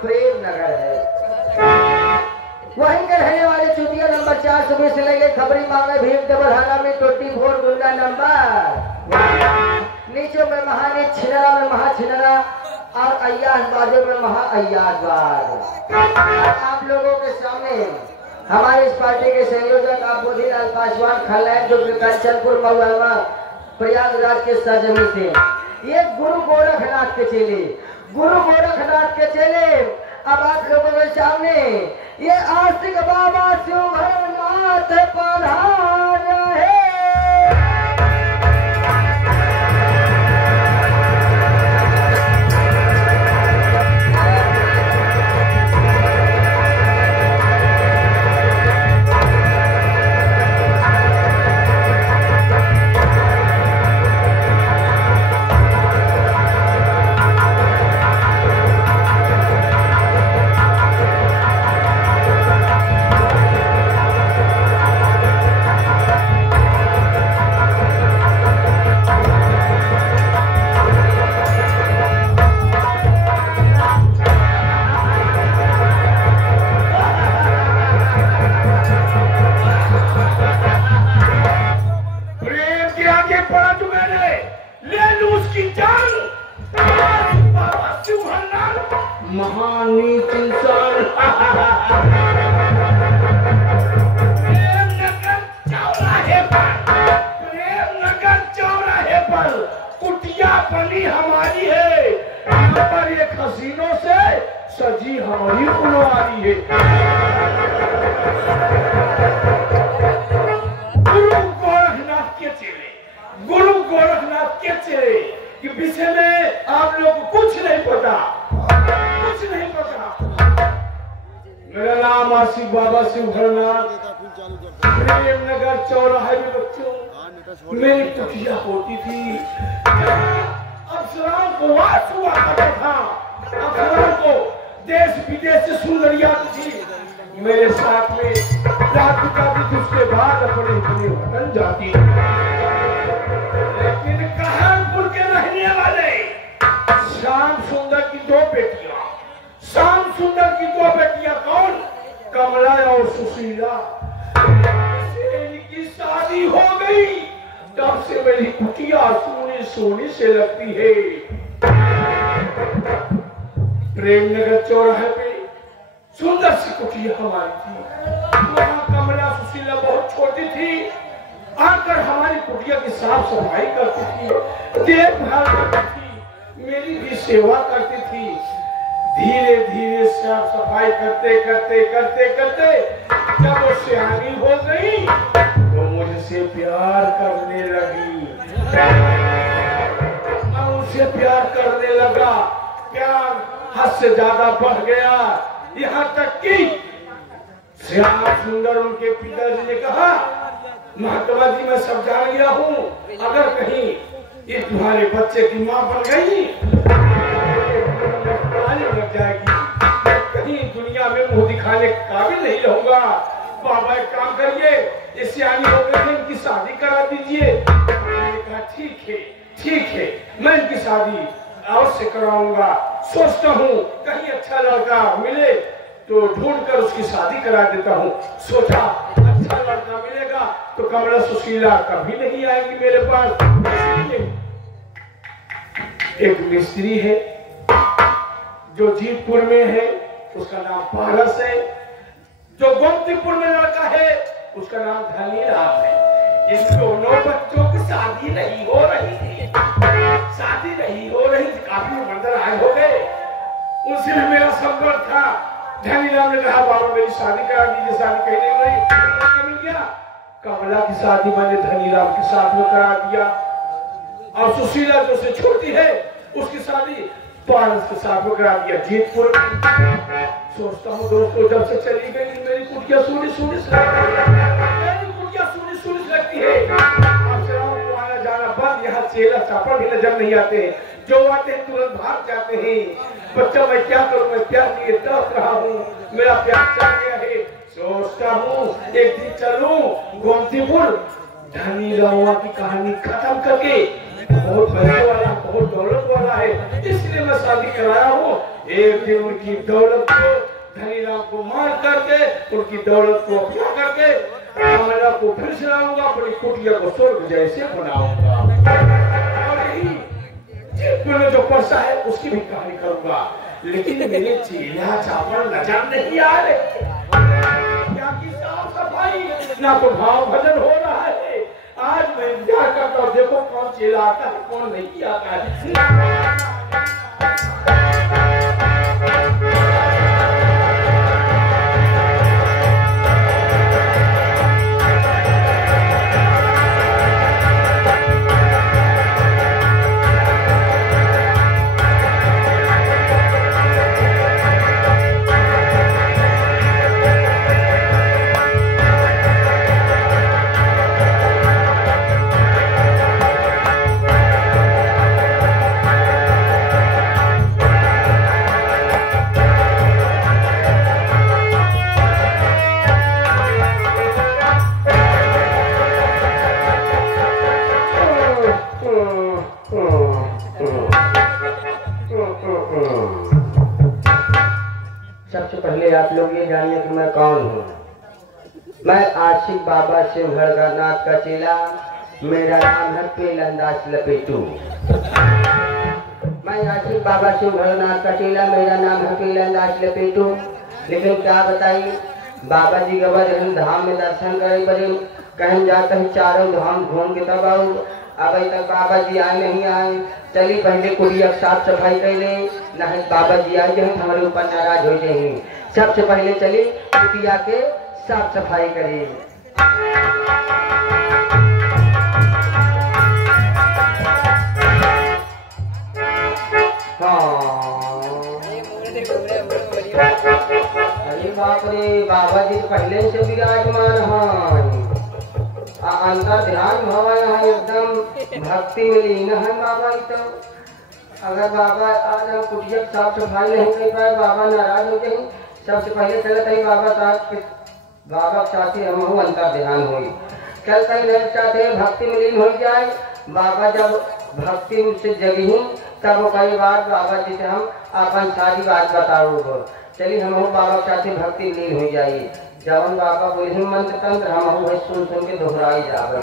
प्रेम नगर है। वहीं के रहने वाले चुतिया नंबर 420 से लेके खबरी मांगे भीम बढ़ाना में 24 गुंडा नंबर, नीचे में महानी छिनरा में महा छिनरा और अय्याजबाजों में महा अय्याजबाज। आप लोगों के सामने हमारे इस पार्टी के संयोजक आप बोधीलाल पासवान खलैन जो कंचनपुर महुआ प्रयागराज के सरजमी से, ये गुरु गोरखनाथ के चेले, गुरु गोरखनाथ के चेले अब आप लोगों के सामने ये आस्तिक बाबा शिवभरनाथ पधार है। बाबा शिवभरनाथ प्रेम नगर चौराहे में बच्चों मेरी कुटिया होती थी। अफसरों को वास हुआ करता था, अफसरों को देश विदेश से सुंदरियां थी मेरे साथ में रात बिताती थी, उसके बाद अपने अपने वतन जाती। लेकिन कानपुर के रहने वाले श्याम सुंदर की दो बेटियां, श्याम सुंदर की दो बेटियां कौन? कमला और सुशीला। इनकी शादी हो गई तब से मेरी कुटिया सोने सोने से लगती है। प्रेमनगर चौराहे पे सुंदर सी कुटिया हमारी थी। वहाँ कमला सुशीला बहुत छोटी थी, आकर हमारी कुटिया की साफ सफाई करती थी, देखभाल करती थी, मेरी भी सेवा करती थी। धीरे धीरे साफ सफाई करते करते करते करते जब वो सियानी हो गई तो मुझसे प्यार करने लगी। मैं उनसे प्यार करने लगा, प्यार हद से ज्यादा बढ़ गया। यहाँ तक कि श्याम सुंदर उनके पिताजी ने कहा, महात्मा जी मैं सब जान गया हूँ, अगर कहीं ये तुम्हारे बच्चे की माँ बन गई लग जाएगी, कहीं दुनिया में मुंह दिखाने के काबिल नहीं रहूंगा। बाबा एक काम करिए, ये सियानी हो गई, इनकी शादी करा दीजिए। मैंने कहा ठीक है मैं इनकी शादी अवश्य कराऊंगा। सोचता हूँ कहीं अच्छा लड़का मिले तो ढूंढ कर उसकी शादी करा देता हूँ। सोचा अच्छा लड़का मिलेगा तो कमला सुशीला कभी नहीं आएगी मेरे पास। एक मिस्त्री है जो जीतपुर में है, उसका नाम पारस है। जो गोमतीपुर में लड़का है उसका नाम धनीराम है। इन दोनों बच्चों की शादी नहीं हो रही थी, काफी मंदिर आए हो गए, उनसे भी मेरा संपर्क था। धनीराम ने कहा बाबा मेरी शादी करा दीजिए, शादी कहीं नहीं हुई। मिल गया, कमला की शादी मैंने धनीराम के साथ में करा दिया और सुशीला जो से छोटी है उसकी शादी पारस के साथ में करा दिया जीतपुर। सोचता हूँ दोस्तों जब से चली गई मेरी कुटिया सोनी सोनी लगती है। अफसरों को आना जाना बंद, यहाँ चेला चापड़ भी नजर नहीं आते हैं, जो आते हैं तुरंत भाग जाते हैं। बच्चा मैं क्या करूँ, मैं प्यार लिए तड़प रहा हूँ, मेरा प्यार चल गया है। सोचता हूँ एक दिन चलूं गोमतीपुर, धनीराम की कहानी खत्म करके, बहुत पैसे वाला बहुत दौलत वाला है, इसलिए मैं शादी कराया हूँ। एक दिन उनकी दौलत को धनी राम को मार करके उनकी दौलत को अपना करके कमला को फिर से लाऊंगा, अपनी कुटिया को स्वर्ग जैसे बनाऊंगा और यही जो पैसा है उसकी भी कहानी करूंगा। लेकिन मेरे चेला चावल नजर नहीं आ रहे, क्या की साफ सफाई ना तो भाव भजन हो रहा है। आज मैं इंतजार करता हूँ, देखो कौन चेला आता है कौन नहीं आता है। सबसे पहले आप लोग ये जानिए कि मैं कौन हूँ। मैं आशिक बाबा सिंहड़नाथ का चेला, मेरा नाम है पेलंदाज लपेटू। मैं आशिक बाबा सिंहड़नाथ का चेला, मेरा नाम है पेलंदाज लपेटू। लेकिन क्या बताइए, बाबा जी के बाद हम धाम में दर्शन करे बड़े कहीं जाते हैं, चारों धाम घूम के तब आओ। अभी तक बाबा जी आए नहीं आए। चली पहले कुड़िया साफ सफाई कर ले, नहीं बाबा जी आए जाए हमारे ऊपर नाराज हो जाएंगे। सबसे पहले चली कुटिया के साफ सफाई करें। अरे बाप रे, बाबा जी तो पहले से विराजमान है, अंतर ध्यान भाव है, एकदम भक्ति में लीन है बाबा। तो अगर बाबा आज हम कुटिया साफ सफाई नहीं कर पाए, बाबा नाराज हो गए। सबसे पहले चलते ही बाबा साहब बाबा चाहते हम अंतर ध्यान हो, चलते ही नहीं चाहते भक्ति में लीन हो जाए। बाबा जब भक्ति से जगी तब कई बार बाबा जी से हम अपन सारी बात बताओ। चलिए हम बाबा चाहते भक्ति में लीन हो जाइए। जब बाबा बोले मंत्र तंत्र हम वही सुन सुन के दोहराई जावे।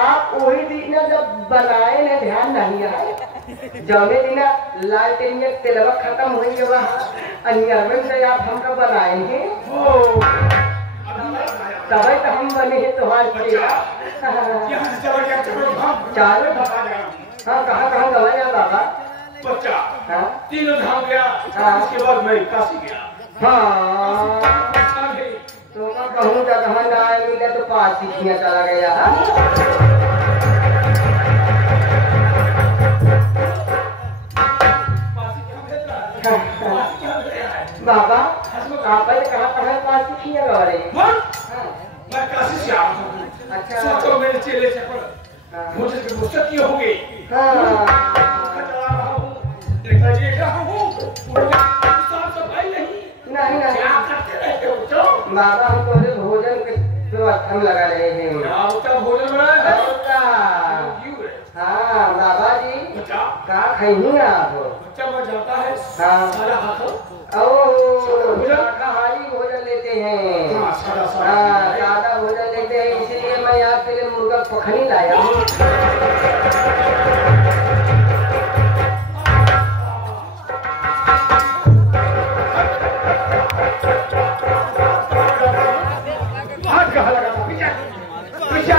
आप वही दिखना जब बनाए ना ध्यान नहीं आए, जौने दिना लालटेन में तेलवा खत्म हो गया अन्य से आप हमका बनाएंगे तभी तो हम बने हैं तुम्हारे चारों। हाँ कहाँ कहाँ गवाया बाबा? बच्चा हाँ तीनों धाम गया, उसके बाद मैं काशी गया। हाँ तो मैं कहूँ जगह ना मिले तो 5 सीखियाँ चला गया। बाबा आप कहाँ कहाँ 5 सीखियाँ गा रहे हैं? मैं काशी से आ रहा हूँ। अच्छा सोचो मेरे चेले से मुझे गुस्सा हो गई। बाबा हम तुम्हारे भोजन के व्यवस्था में लगा रहे हैं। भोजन हाँ बाबा जी कहाँ खाई आप? बच्चा जाता है शाकाहारी भोजन लेते हैं, सादा भोजन लेते हैं, इसीलिए मैं आपके लिए मुर्गा पखनी लाया हूँ। कहाँ लगा था? पीछे पीछे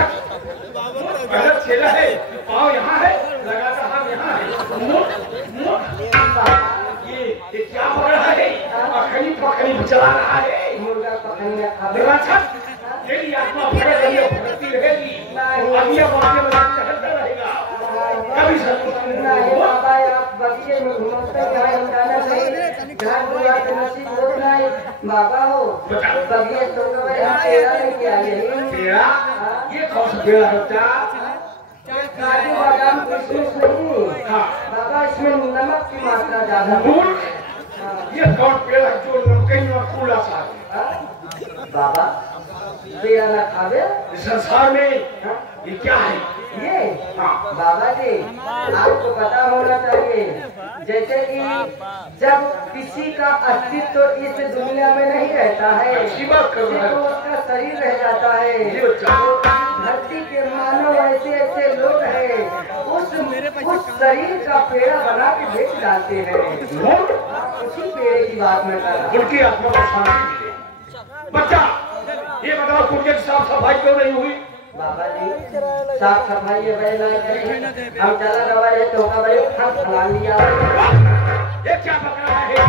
पहले छेला है, पाँव यहाँ है, लगाता हाथ यहाँ है। ये क्या पकड़ा है? पखड़ी पखड़ी चला रहा है। मुर्गा पकड़ने खा तेरी आत्मा भटकती रहेगी, अभी अब आपके मजाक चलता रहेगा, कभी नहीं बाबा, आप बगिए में घूमते जाए, हम जाना नहीं, जहाँ बुआ के नसीब होता है बाबा हो, बगिए तो कभी हम पेड़ा लेके आए। पेड़ा? ये कौन सा पेड़ा होता? काजू बादाम किशमिश नहीं बाबा, इसमें नमक की मात्रा ज्यादा है। ये कौन पेड़ा जो नमकीन और कूड़ा सा है? बाबा पेड़ा न खावे संसार में ये क्या है? ये बाबा जी आपको पता होना चाहिए, जैसे कि जब किसी का अस्तित्व इस दुनिया में नहीं रहता है तो उसका शरीर रह जाता है। धरती के मानव ऐसे ऐसे लोग हैं उस शरीर का पेड़ा बना के बेच डालते हैं। उसी पेड़े की बात में कर रहा हूं। उनकी आत्मा को शांति मिले। बच्चा ये बताओ, कुर्के की साफ सफाई क्यों नहीं हुई? बाबा जी साफ सफाई ये बड़े नहीं करें, हम चला गवाए तो बड़े फल फला लिया। ये क्या पकड़ा है?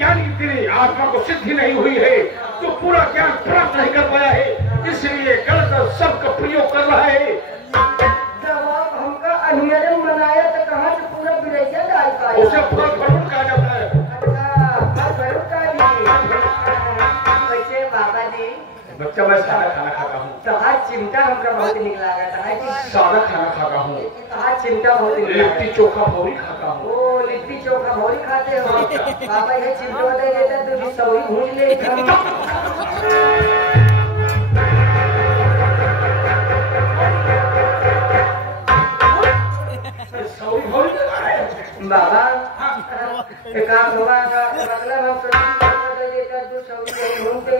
यानी कि तेरी आत्मा को सिद्धि नहीं हुई है, तो पूरा ज्ञान प्राप्त नहीं कर पाया है, इसलिए गलत शब्द का प्रयोग कर रहा है। जब आप हमका अनियम बनाया तो कहाँ से पूरा बिरैया डाल पाए? उसे फल फरूट कहा जाता है। वैसे बाबा जी बच्चा मैं सादा खाना खाता हूँ। तहार चिमटा हमका बहुत निक लगा था। सादा खाना खाता हूँ। तहार चिमटा बहुत निक लगा। लिट्टी चोखा भौरी खाता हूँ। ओ लिट्टी चोखा भौरी खाते हो? बाबा ये चिमटा दे देता तो भी सौरी भून ले। बाबा एक काम होगा, मतलब हम दे देता तो सौरी भूनते।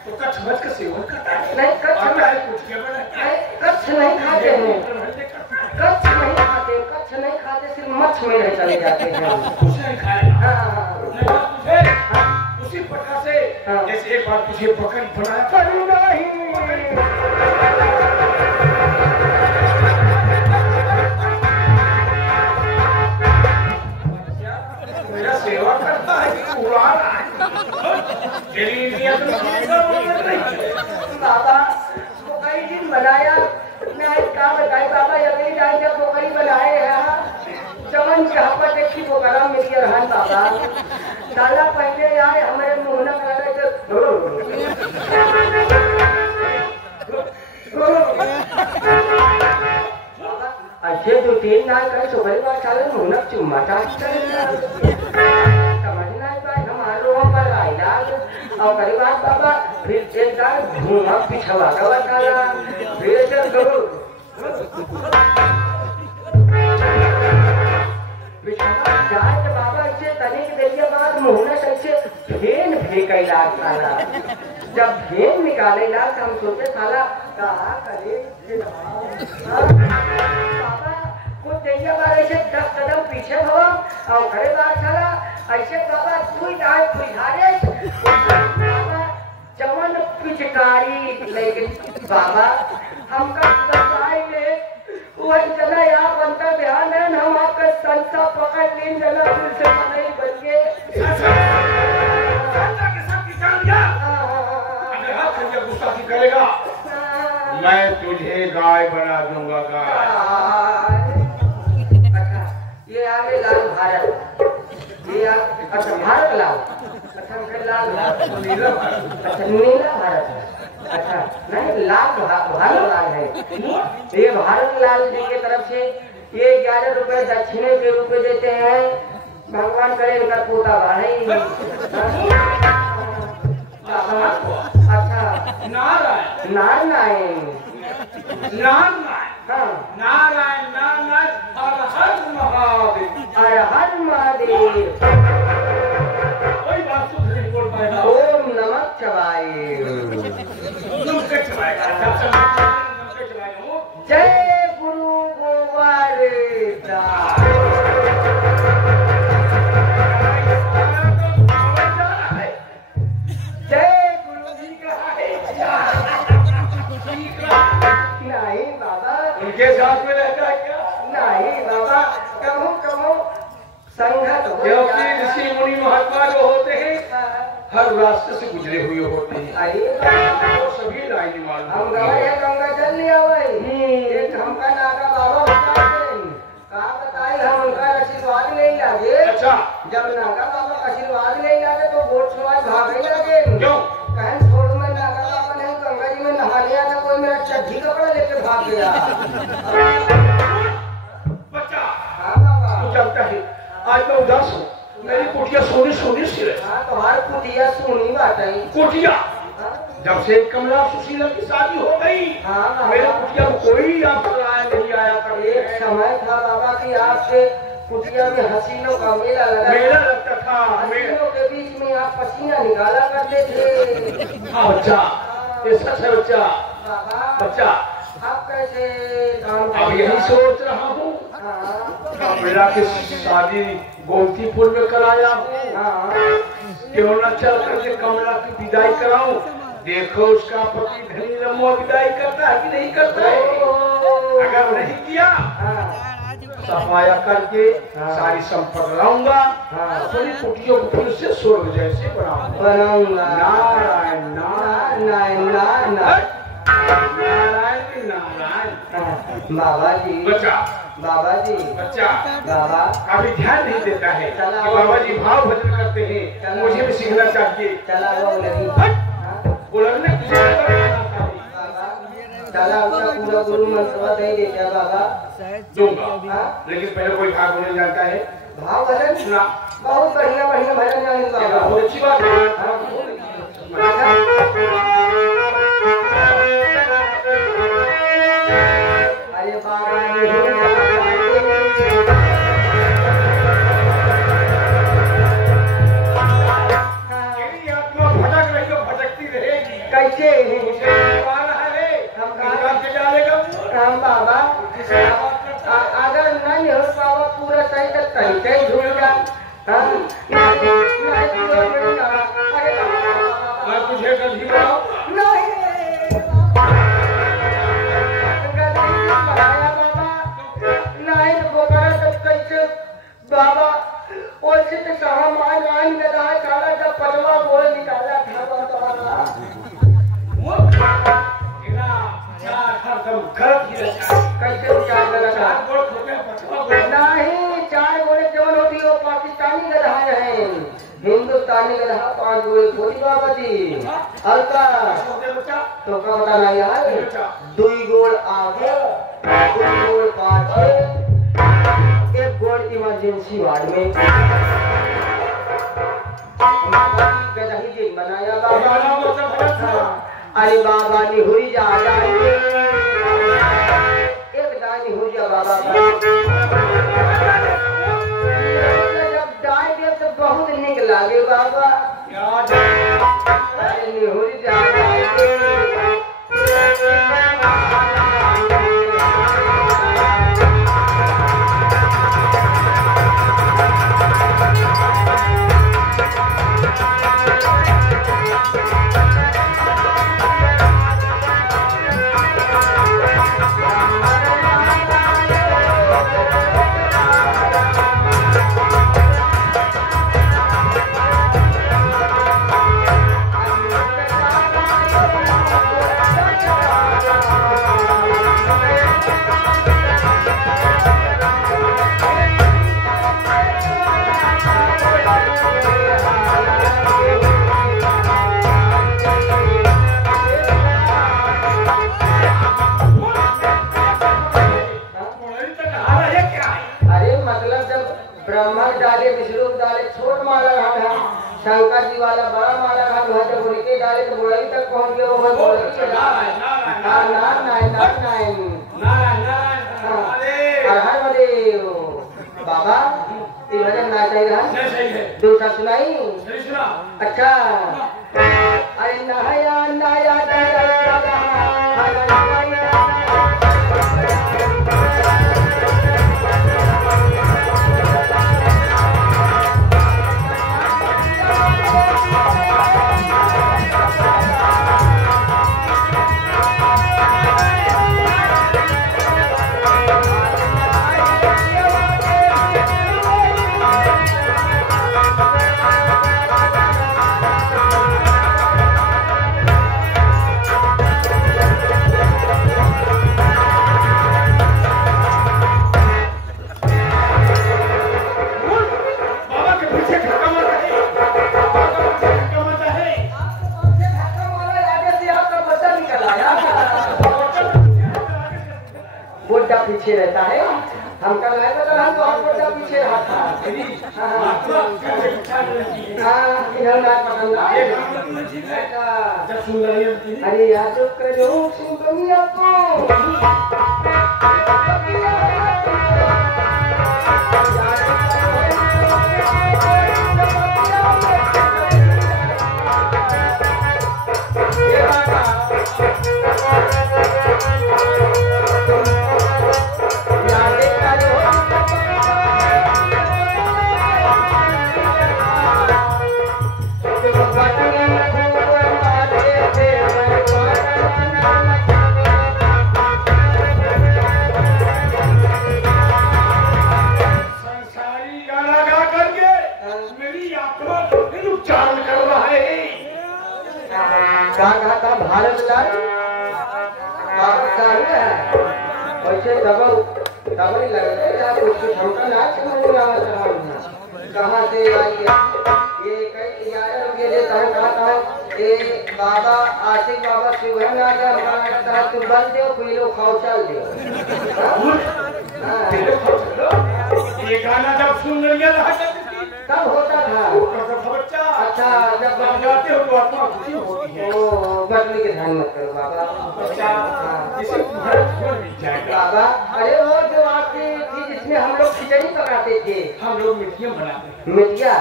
तो कच्छ मच का सेवन करता है? नहीं कच्छ नहीं खाते हैं, कच्छ नहीं खाते, कच्छ नहीं खाते, सिर्फ मच्छ में रह चले जाते हैं। कुछ नहीं खाएगा। उसी प्रकार से जैसे एक बार तुझे बकरी बनाया मेरा सेवा करता है कि उड़ा रहा है? बाबा वो कई दिन बनाया, मैं क्या बताए बाबा, अगली टाइम जब पोखरी बनाए हैं चमन के यहाँ पर देखी पोखरा मिल गया रहन बाबा, साला पहले आए हमारे मुहना कर रहे थे। अच्छे जो तीन नाल करे तो बड़ी बात साले मुहना चुम्मा चाटता है। समझना है भाई हमारे लोगों पर इलाज और कई बात बाबा फिर एक बार घूमा पिछवा का बताया फिर चल करो पिछवा जाए तो बाबा इसे तनिक देरिया बाद मुहना से फेन फेंका इलाज साला। जब फेन निकाले इलाज हम सोचे साला कहा करे बाबा कुछ देरिया बाद ऐसे 10 कदम पीछे हुआ और खड़े बात साला ऐसे बाबा तू जाए खुलहारे जमन पिचकारी लेकिन बाबा हमका बताएंगे वही जना यहाँ बनता ध्यान है हम आपका संसा पकड़ लें जना फिर से नहीं बन गए। गुस्सा करेगा मैं तुझे गाय बना दूंगा। गाय अच्छा ये आगे लाल भारत, ये अच्छा भारत लाल, अच्छा लाल नीला भारत, अच्छा नीला भारत, अच्छा नहीं लाल भारत लाल है। ये भारत लाल जी की तरफ से ये 11 रुपए दक्षिणे के रूप में देते हैं। भगवान करे इनका पोता भाई। अच्छा नारायण नारायण नारायण हाँ नारायण नारायण हर हर महादेव। हर हर महादेव। कोई बात तो नहीं बोल पाएगा। ओम नमः शिवाय। जय गुरु गोवर्धन। जय के साथ में रहता है क्या? नहीं बाबा, कहूँ कहूँ संगत हो क्योंकि ऋषि मुनि महात्मा जो होते हैं हर रास्ते से गुजरे हुए होते हैं। आइए तो सभी लाइन मालूम हम गए गंगा जल लिया भाई। एक हमका नागा बाबा बताए कहा बताई हम उनका आशीर्वाद नहीं लागे। अच्छा जब नागा बाबा का आशीर्वाद नहीं लागे तो वोट समाज भागे लगे। क्यों? कहन छोड़ मैं नागा बाबा नहीं गंगा जी में नहा लिया था, कोई मेरा चड्ढी कपड़ा लेके भाग गया। बच्चा हाँ बाबा। तू जानता है आज मैं उदास हूँ, मेरी कुटिया सोनी सोनी सी रहे। हाँ तुम्हारी कुटिया सुनी बात है। कुटिया जब से कमला सुशीला की शादी हो गई हाँ मेरे कुटिया में कोई आपका आया नहीं आया कर। एक समय था बाबा की आपके कुटिया में हसीनों का मेला लगा। मेला लगता था। हसीनों के बीच में आप पसीना निकाला करते थे। हाँ बच्चा, ये सच है बच्चा। बाबा बच्चा आप कैसे काम अब यही सोच रहा हूँ मेरा की शादी गोमतीपुर में कराया हूँ, क्यों न चल करके कमला की विदाई कराऊं। देखो उसका पति धनी रमुआ विदाई करता है कि नहीं करता है। अगर नहीं किया सफाया करके सारी संपत्ति लाऊंगा, अपनी कुटियों को फिर से स्वर्ग जैसे बनाऊंगा। नारायण नारायण नारायण नारायण नारायण। बाबा जी बच्चा बाबा जी बच्चा बाबा अभी ध्यान नहीं देता है कि बाबा जी भाव भजन करते हैं, मुझे भी सीखना चाहिए। चला वो नहीं बोलने चला अपना पूरा गुरु मंत्र दे देता बाबा दूंगा, लेकिन पहले कोई भाव भजन जानता है? भाव भजन सुना बहुत बढ़िया बढ़िया भजन जानेंगे बाबा। बहुत अच्छी बात है। अरे बाबा जी भटक रही हो, भटकती रहेगी। कैसे हम बाबा अगर नहीं हो बाबा पूरा सही तो कहीं कहीं झूल जा। मैं तुझे कभी बनाऊं बाबा वैसे तो कहा मान गदा काला का पटवा बोल निकाला था बाबा। कैसे विचार लगा नहीं? 4 गोले जवन होती वो पाकिस्तानी गधा है, हिंदुस्तानी गधा 5 गोले बोली बाबा जी। हल्का तो का बताना यार, 2 गोल आगे 2 गोल पाछे 1 गोल इमरजेंसी वार्ड में। गधा ही दिन बनाया बाबा। अरे बाबा निहुरी जा जाएंगे एक दानी हो जा बाबा। जब दाई दे तो बहुत निक लागे बाबा। अरे निहुरी जा जाएंगे डाले विष्णु डाले छोट माला घाट शंकर जी वाला बड़ा माला घाट वहाँ जब उनके डाले तो बुराई तक पहुँच गए। वो बोले हर महादेव बाबा ये भजन ना चाहिए दूसरा सुनाई। अच्छा अरे नया नया पीछे रहता है। हमका नहीं पता, हम तो और बड़ा पीछे रहा था। हाँ इधर ना पकड़ना। अरे यार तो करो सुनिया को भारत लाल सारू है वैसे डबल लगते या कुछ हमका ना समझ में आ रहा है कहाँ से आई ये कई 11 रुपये देता है कहा ये बाबा आशिक बाबा शिवहर ना जा कहता है तुम बंद दो पी लो खाओ चल दो। ये गाना जब सुन रही कब होता था? बच्चा अच्छा जब जाते हो तो आत्मा खुशी होती है। ओ बटली के ध्यान मत करो बाबा। बच्चा इसे तुम्हारे छोड़ नहीं जाएगा बाबा। अरे वो जो आपकी चीज इसमें हम लोग खिचड़ी पकाते थे, हम लोग मिठियाँ बनाते हैं। मिठिया?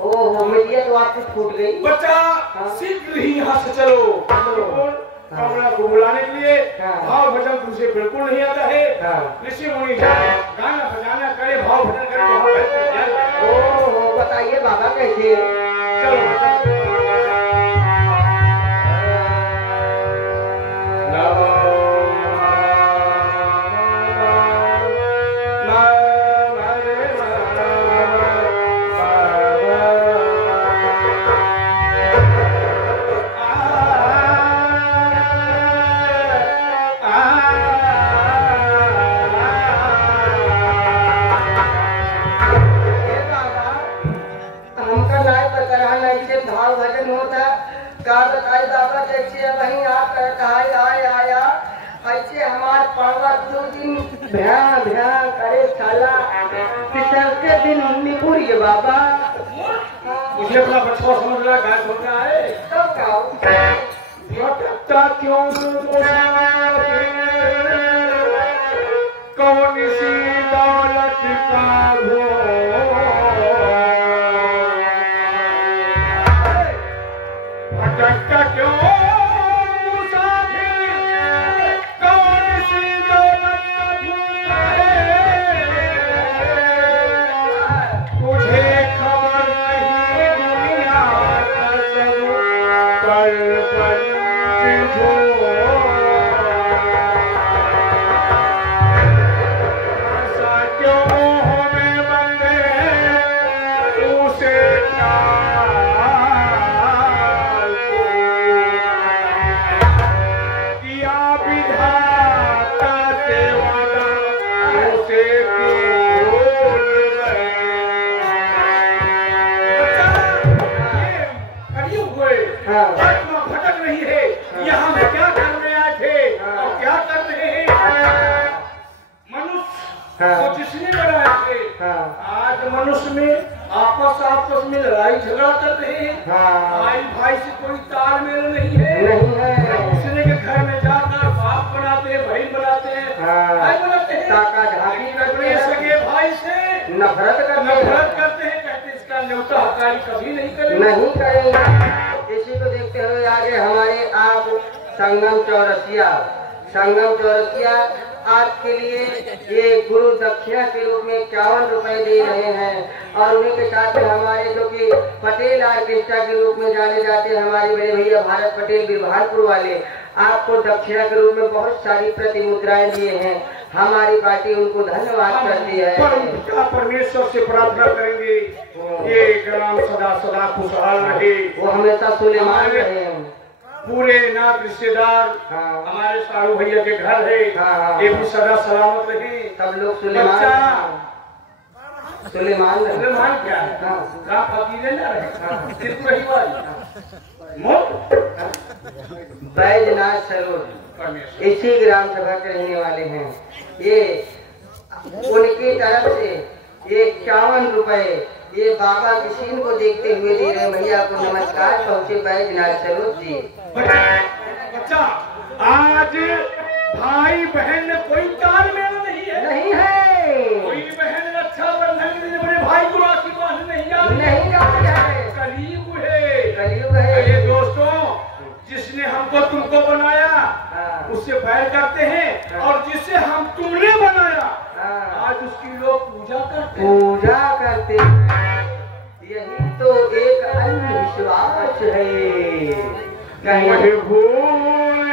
ओहो मिठिया तो आपकी छूट गई। बच्चा शीघ्र ही यहाँ से चलो। कमला को बुलाने के लिए भाव भजन तुमसे बिल्कुल नहीं आता है। ऋषि मुनि गाना बजाना करे भाव भजन करे। ओहो बताइए बाबा कैसे? चलो बाबा मुझे अपना बच्चा समझ रहा गाय समझ रहा है तो भटकता क्यों कौन सी दौलत का भटकता क्यों भटक रही है। यहाँ हम क्या करने आए थे और क्या कर रहे हैं? मनुष्य को जिसने बनाए थे आज मनुष्य में आपस में लड़ाई झगड़ा कर रहे हैं। भाई भाई से कोई तालमेल नहीं है। दूसरे के घर में जाकर बाप बनाते हैं, भाई बनाते हैं, भाई बनाते हैं, सगे भाई से नफरत करते हैं। कहते हैं इसका न्योता हकारी कभी नहीं करेंगे। इसी को देखते हुए आगे हमारे आप संगम चौरसिया आपके लिए ये गुरु दक्षिणा के रूप में 51 रुपए दे रहे हैं और उन्हीं के साथ में हमारे जो कि पटेल आर्केस्ट्रा के रूप में जाने जाते हैं हमारे बड़े भैया भारत पटेल बिरभानपुर वाले आपको दक्षिणा के रूप में बहुत सारी प्रतिमुद्राएं दिए हैं। हमारी पार्टी उनको धन्यवाद करती है। परमेश्वर से प्रार्थना करेंगे ये ग्राम सदा सदा खुशहाल रहे, वो हमेशा सुलेमान रहे। पूरे नात रिश्तेदार हमारे सारू भैया के घर है ये भी सदा सलामत रहे। सब लोग सुलेमान क्या है? फकीरे ना रहे। बैजनाथ सरोज इसी ग्राम सभा के रहने वाले हैं। ये उनकी तरफ से 51 रुपए ये बाबा किशन को देखते हुए दे रहे। भैया को नमस्कार पहुँचे बैजनाथ सरोज जी। बच्चा आज भाई बहन में कोई तालमेल नहीं है। नहीं है। कोई बहन रक्षाबंधन के दिन अपने भाई को राखी बांधने नहीं जाती। नहीं जाती है। कलयुग है। कलयुग है। ये दोस्तों जिसने हमको तुमको बनाया उससे बैर करते हैं और जिसे हम तुमने बनाया आज उसकी लोग पूजा करते हैं। यही तो एक अंधविश्वास है। कहीं भूल